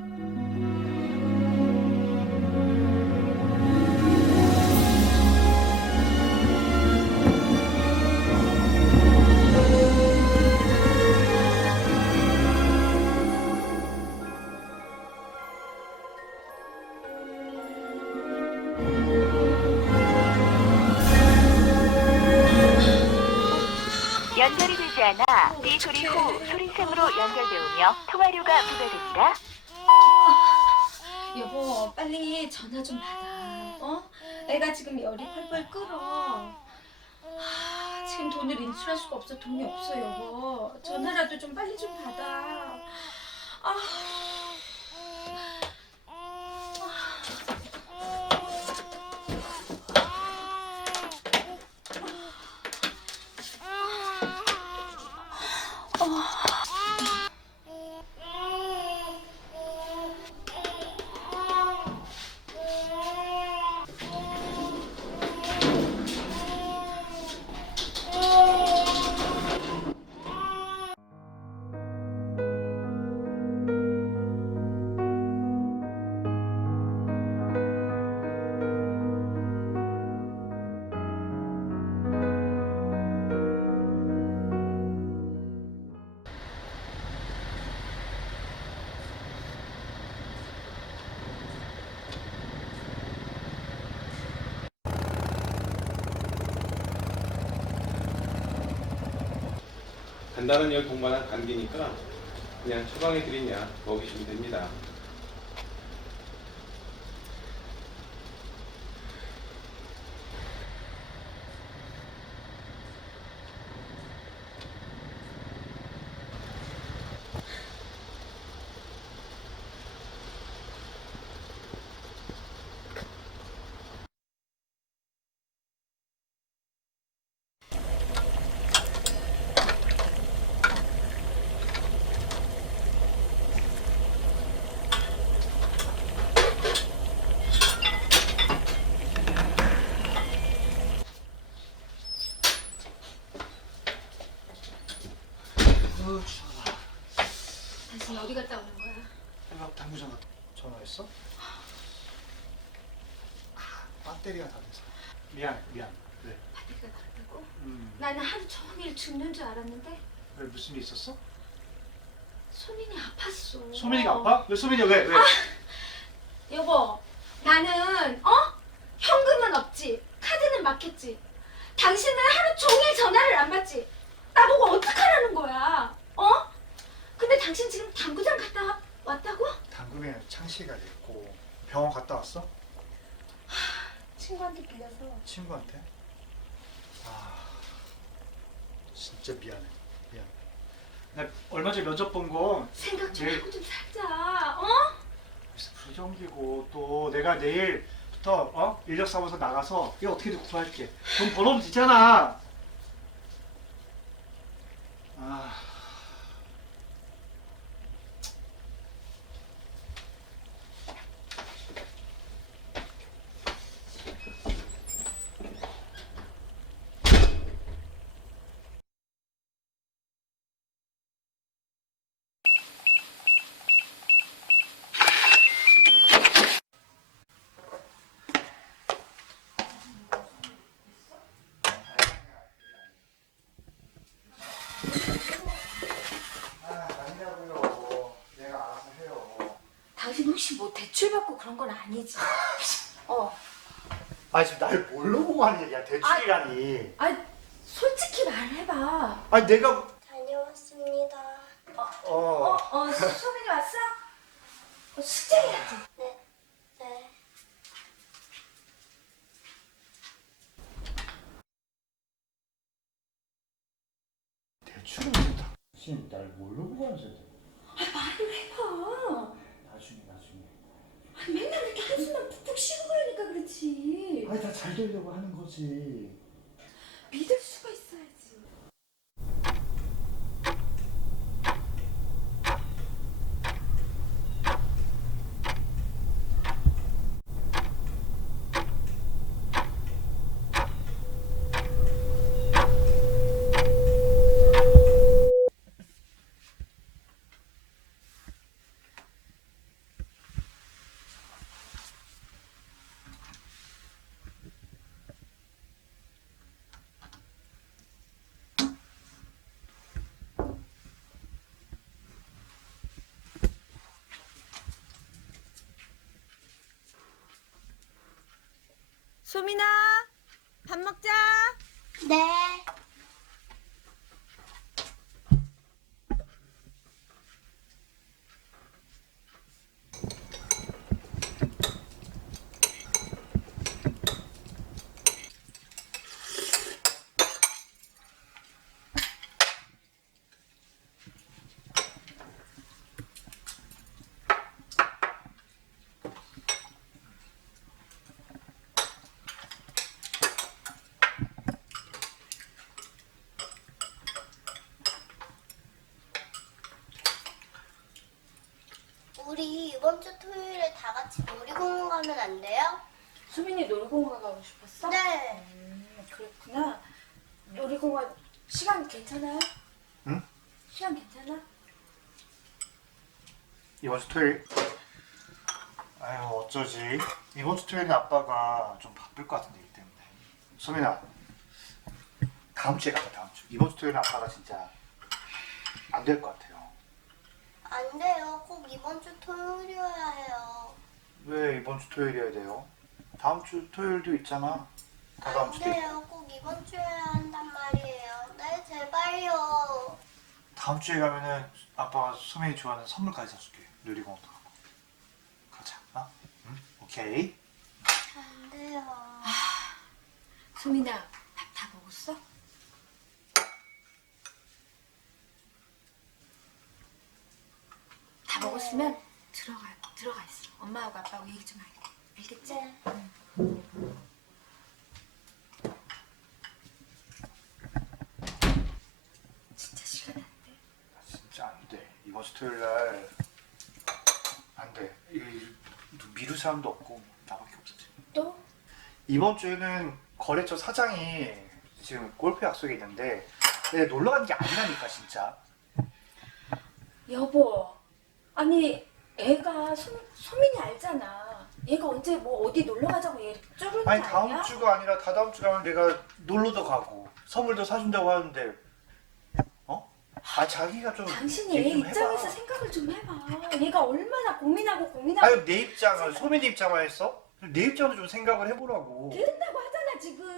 연결 지금 돈을 인출할 수가 없어. 돈이 없어, 여보. 전화라도 좀 빨리 좀 받아. 아. 간단한 열 동반한 감기니까 그냥 처방해드린 약 먹이시면 됩니다. 어, 추워라. 당신 어디 갔다 오는 거야? 내가 당구장 전화했어? 아, 배터리가 다 돼서. 미안, 미안. 왜? 배터리가 나갔다고? 음, 나는 하루 종일 죽는 줄 알았는데 왜 무슨 일 있었어? 소민이 아팠어. 소민이가 아파? 왜 소민이 왜? 왜? 여보, 나는 어? 현금은 없지. 카드는 막혔지. 당신은 하루 종일 전화를 안 받지. 나보고 어떡하라는 거야? 어? 근데 당신 지금 당구장 갔다 와- 왔다고? 당구에 창시가 됐고 병원 갔다 왔어? 친구한테 빌려서. 친구한테? 아, 진짜 미안해. 미안. 나 얼마 전에 면접 본거 생각 좀 네. 하고 좀 살자. 어? 벌써 부정기고 또 내가 내일부터 어? 인력 사무소 나가서 이거 어떻게든 구할게. 돈 벌어오면 되잖아. 아. 아, 아니라고요. 내가 알아서 해요. 당신 혹시 뭐 대출 받고 그런 건 아니지? 어. 아, 지금 날 뭘로 보고 하는 얘기야? 대출이라니. 아, 솔직히 말해봐. 아니, 내가 다녀왔습니다. 어, 어. 어, 소민이 왔어? 어, 숙제 해야지. 네, 네. 대출을 당신 날 뭘로 보고 하는 소리야? 말을 해봐. 나중에 나중에. 아니, 맨날 이렇게 한숨만 푹푹 쉬고 그러니까 그렇지. 아니 다 잘 되려고 하는 거지. 믿을 수가 있어 소민아, 밥 먹자. 네. 우리 이번 주 토요일에 다 같이 놀이공원 가면 안 돼요? 수민이 놀이공원 가고 싶었어? 네. 음, 그렇구나. 놀이공원 시간 괜찮아요? 응? 시간 괜찮아? 이번 주 토요일. 아유 어쩌지. 이번 주 토요일에 아빠가 좀 바쁠 것 같은데 일 때문에. 소민아. 다음 주에 가자 다음 주. 이번 주 토요일에 아빠가 진짜 안 될 것 같아요. 안 돼요. 꼭 이번 주 토요일이어야 해요. 왜 이번 주 토요일이어야 돼요? 다음 주 토요일도 있잖아. 다 다음 안 주도 있고. 돼요. 꼭 이번 주여야 한단 말이에요. 네, 제발요. 다음 주에 가면은 아빠가 소민이 좋아하는 선물까지 사줄게. 놀이공원도 가고. 가자. 어? 응? 오케이. 안 돼요. 수민아, 밥 다 먹었어? 다 먹었으면 들어가 들어가 있어. 엄마하고 아빠하고 얘기 좀 하게. 알겠지? 네. 진짜 시간 안 돼. 진짜 안 돼. 이번 주 토요일 날안 돼. 이- 미룰 사람도 없고 나밖에 없어 지금. 또? 이번 주에는 거래처 사장이 지금 골프 약속이 있는데 내가 놀러 가는 게 아니라니까 진짜. 여보, 아니 애가 소, 소민이 알잖아. 얘가 언제 뭐 어디 놀러 가자고 얘 아니 거 다음 아니야? 주가 아니라 다다음 주 가 면 내가 놀러도 가고 선물도 사준다고 하는데 어? 아 자기가 좀 당신이 얘 얘기 좀 해봐. 입장에서 생각을 좀 해봐. 얘가 얼마나 고민하고 고민하고 아니 내 입장을 소민이 입장만 했어? 내 입장도 좀 생각을 해보라고. 된다고 하잖아 지금.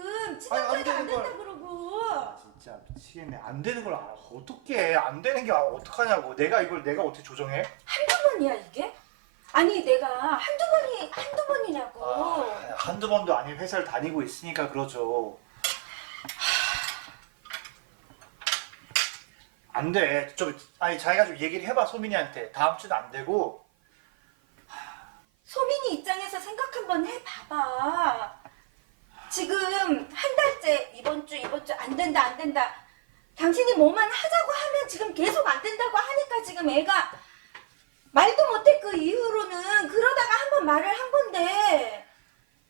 아니, 안 친척들도 안 되는 걸. 된다 그러고. 아, 진짜 미치겠네. 안 되는 걸 알아. 어떻게 안 되는 게 아, 어떡하냐고. 내가 이걸 내가 어떻게 조정해? 한두 번이야 이게? 아니 내가 한두 번이 한두 번이냐고. 아, 한두 번도 아닌 회사를 다니고 있으니까 그러죠. 안 돼. 좀 아니 자기가 좀 얘기를 해봐 소민이한테. 다음 주는 안 되고. 소민이 입장에서 생각 한번 해봐봐. 지금 한 달째 이번 주 이번 주 안 된다 안 된다. 당신이 뭐만 하자고 하면 지금 계속 안 된다고 하니까 지금 애가 말도 못해 그 이후로는 그러다가 한 번 말을 한 건데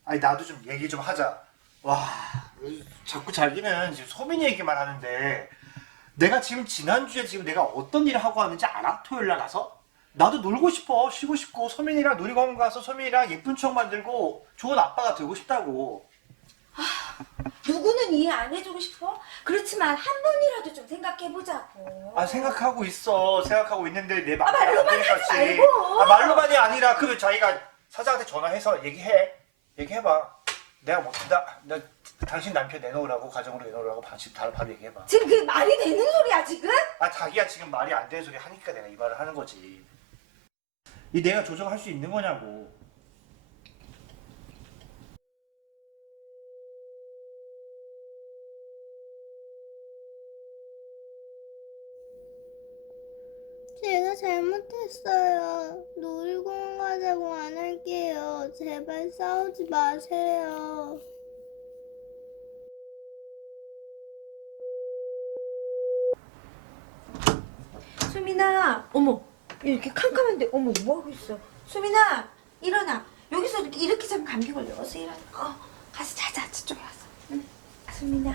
아니 나도 좀 얘기 좀 하자. 와 자꾸 자기는 지금 소민이 얘기만 하는데 내가 지금 지난주에 지금 내가 어떤 일을 하고 왔는지 알아? 토요일 날 가서? 나도 놀고 싶어 쉬고 싶고 소민이랑 놀이공원 가서 소민이랑 예쁜 추억 만들고 좋은 아빠가 되고 싶다고 누구는 이해 안 해주고 싶어? 그렇지만 한 번이라도 좀 생각해보자고. 아 생각하고 있어 생각하고 있는데 내 말이 아, 말로만 하지. 말고. 아, 말로만이 아니라 그 자기가 사장한테 전화해서 얘기해 얘기해봐 내가 못한다 나 당신 남편 내놓으라고 가정으로 내놓으라고 방식 바로 바로 얘기해봐 지금 그게 말이 되는 소리야 지금? 아 자기가 지금 말이 안 되는 소리 하니까 내가 이 말을 하는 거지 이 내가 조정할 수 있는 거냐고 제가 잘못했어요. 놀이공원 가자고 안 할게요. 제발 싸우지 마세요. 수민아, 어머, 이렇게 캄캄한데, 어머, 뭐 하고 있어? 수민아, 일어나. 여기서 이렇게, 이렇게 자면 감기 걸려. 어서 일어나. 어, 가서 자자. 저쪽에 가서. 응. 수민아.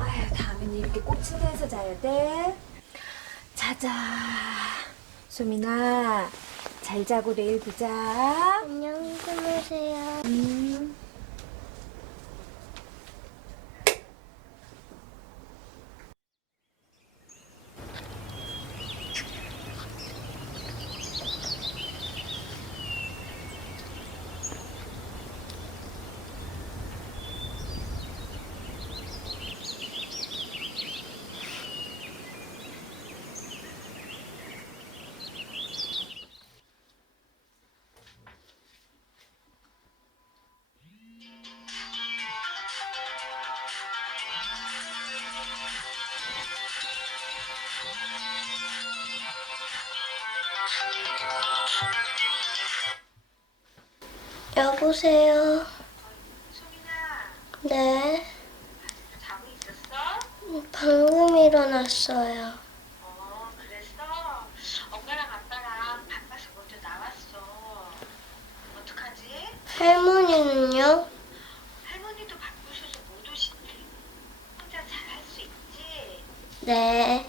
아휴, 다음에는 이렇게 꽂힌 데에서 자야 돼. 자자. 수민아, 잘 자고 내일 보자. 안녕히 주무세요. 음. 여보세요. 네. 자고 있었어? 방금 일어났어요. 어, 그랬어? 엄마랑 아빠랑 바빠서 먼저 나왔어. 어떡하지? 할머니는요? 할머니도 바쁘셔서 못 오신대. 혼자 잘 할 수 있지? 네.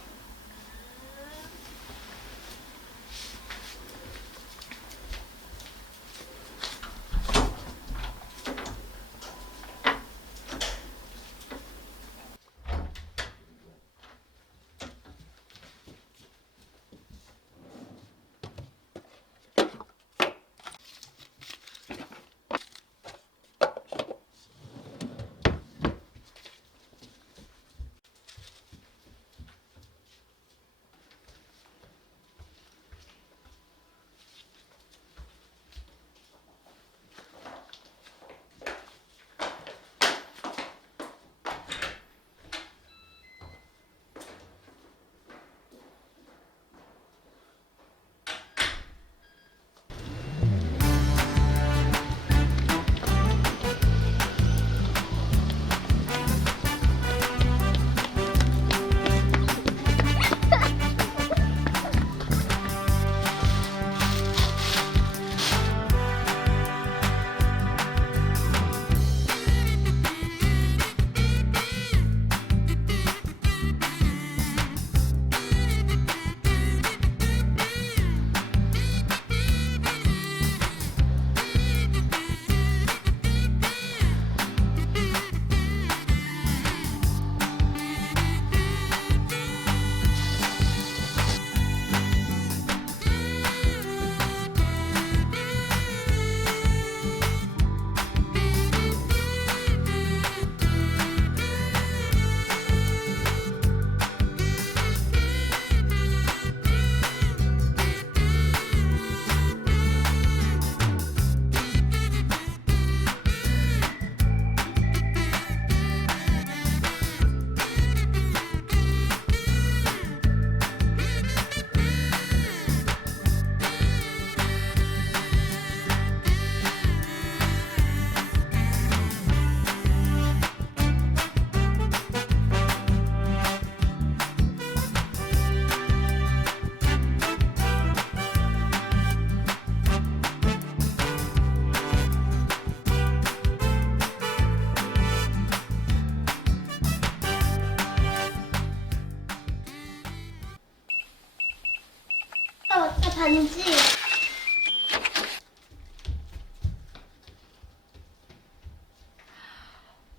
반지.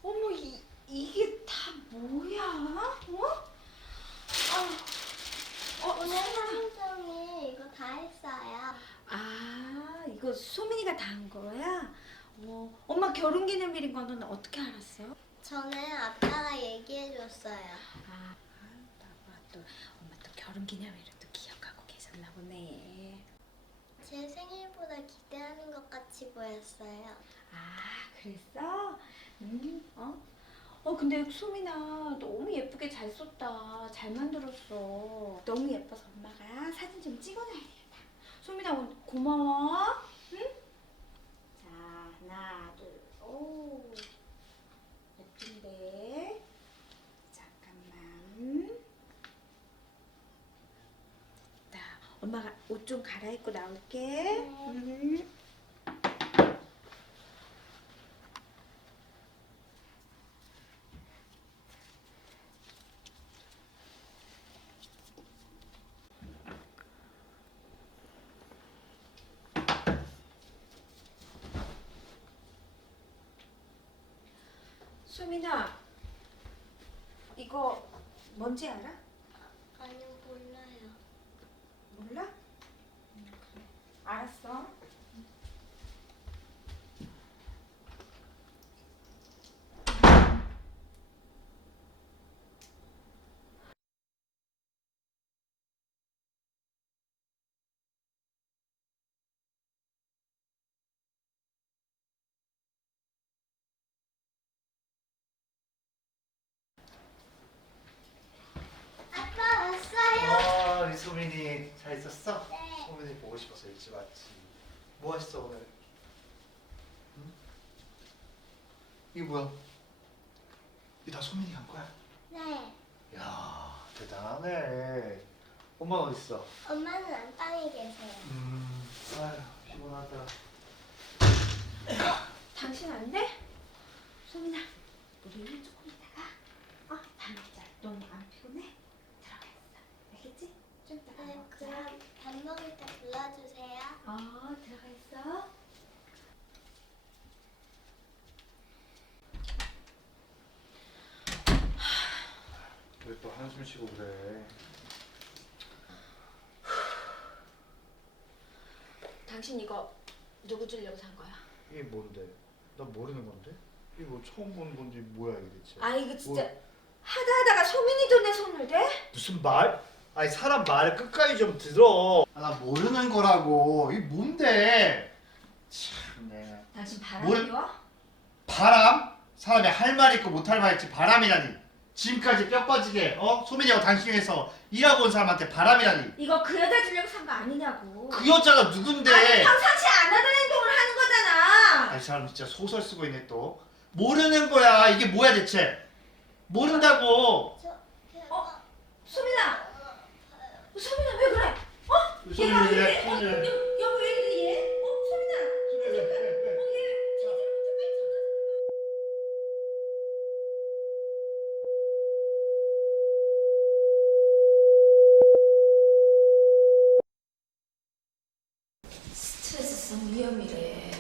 어머 이 이게 다 뭐야? 어? 아, 어, 오늘 사무장이 이거 다 했어요. 아 이거 소민이가 다 한 거야? 어, 엄마 결혼기념일인 거는 어떻게 알았어? 저는 아빠가 얘기해줬어요. 아, 나봐 또 엄마 또 결혼기념일을 또 기억하고 계셨나 보네. 제 생일보다 기대하는 것 같이 보였어요. 아 그랬어? 음, 어? 어 근데 소민아 너무 예쁘게 잘 썼다. 잘 만들었어. 너무 예뻐서 엄마가 사진 좀 찍어놔야 겠다. 소민아 오늘 고마워. 응? 자 하나 둘. 오 예쁜데. 잠깐만. 됐다. 엄마가 옷 좀 갈아입고 나올게. 음. 수민아, 이거 뭔지 알아? 소민이 잘 있었어? 네. 소민이 보고 싶어서 일찍 왔지. 뭐 했어 오늘? 응? 이게 뭐야? 이거 다 소민이 간 거야? 네. 야 대단하네. 엄마 어디 있어? 엄마는 안방에 계세요. 음, 아휴 피곤하다. 당신 안 돼? 소민아, 우리 조금 있다가 어? 밥 먹자. 너무 안 피곤해? 들어가 있어. 알겠지? 좀 이따가 네, 먹자. 먹을 때 불러주세요. 어, 들어가 있어. 왜 또 한숨 쉬고 그래? 당신 이거 누구 주려고 산 거야? 이게 뭔데? 나 모르는 건데? 이게 뭐 처음 보는 건지 뭐야 이게 대체? 아 이거 진짜 뭐, 하다 하다가 소민이 돈에 손을 대? 무슨 말? 아니 사람 말을 끝까지 좀 들어. 아, 나 모르는 거라고. 이게 뭔데? 참네. 당신 뭘- 바람 피워? 바람? 사람이 할 말 있고 못 할 말 있지 바람이라니. 지금까지 뼈 빠지게 어 소민이하고 당신에서 일하고 온 사람한테 바람이라니. 이거 그 여자 주려고 산 거 아니냐고. 그 여자가 누군데? 아니 평상시 안 하던 행동을 하는 거잖아. 아이 사람 진짜 소설 쓰고 있네 또. 모르는 거야. 이게 뭐야 대체? 모른다고. 어? 소민아, 소민아 왜 그래? 어? 왜 이래? 어, 손을- 여- 여보 왜 이래 얘? 어 소민아, 어, 얘. 스트레스성 위험이래.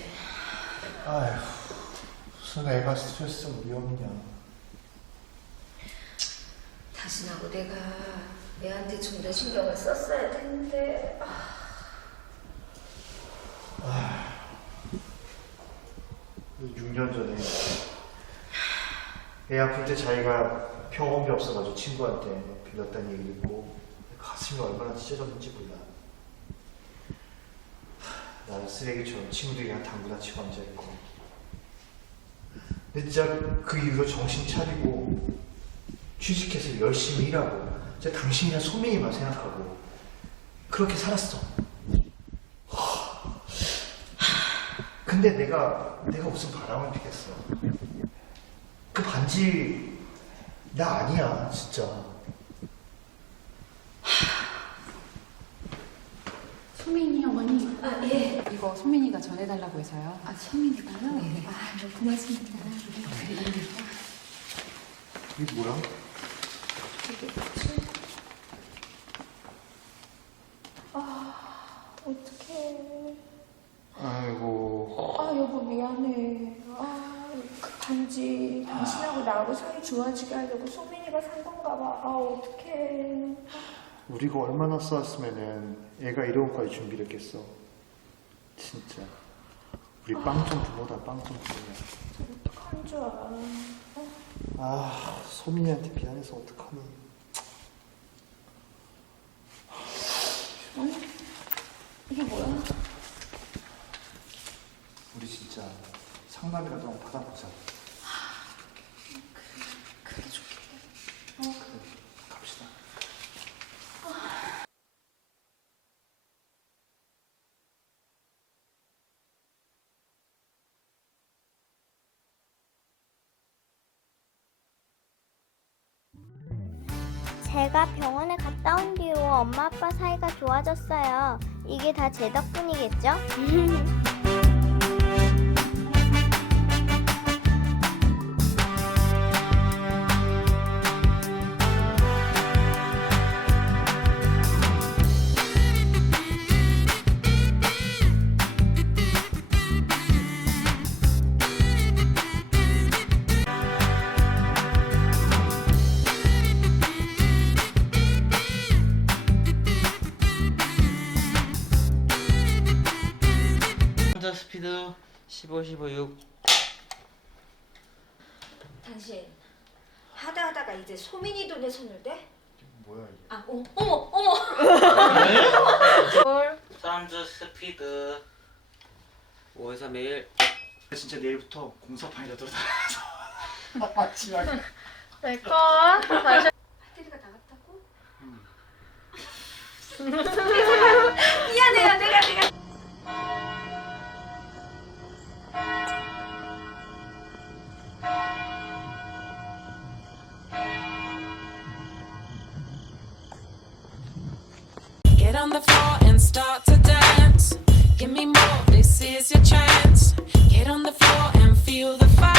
아휴 무슨 애가 스트레스 위험이냐. 다신하고 내가 애한테 좀 더 신경을 썼어야 되는데. 아, 6년 전에 애 아플 때 자기가 병원비 없어가지고 친구한테 빌렸다는 얘기 듣고 가슴이 얼마나 찢어졌는지 몰라. 하, 나는 쓰레기처럼 친구들이랑 당구나 치고 앉아있고. 근데 진짜 그 이후로 정신 차리고 취직해서 열심히 일하고 진짜 당신이랑 소민이만 생각하고 그렇게 살았어. 근데 내가 내가 무슨 바람을 피겠어. 그 반지 나 아니야 진짜. 소민이 어머니 아 예. 이거 소민이가 전해달라고 해서요. 아 소민이가요? 네. 아 네, 고맙습니다. 이게 뭐야? 어떡해. 아이고. 아 여보 미안해. 아 그 반지 당신하고 나하고 사이 좋아지게 하려고 소민이가 산 건가 봐. 아 어떡해. 우리가 얼마나 싸웠으면은 애가 이런 것까지 준비를 했겠어. 진짜. 우리 빵점 부모다 빵점 부모야. 어떡한 줄 알아. 아 소민이한테 미안해서 어떡하니. 이게 뭐야? 우리 진짜 상담이라도 한번 받아보자. 그게 좋겠다. 그래 갑시다. 제가 병원에 갔다 온 뒤로 엄마 아빠 사이가 좋아졌어요. 이게 다 제 덕분이겠죠? 당신. 하다 하다가 이제 소민이 돈에 손을 대? 뭐야 이게? 아 어, 어머 어머. 사운드 스피드. 5, 3, 1 진짜 내일부터 공사판이라도 나가서 마지막에. 배터리가 나갔다고? 내 사랑 Give me more, this is your chance. Get on the floor and feel the fire.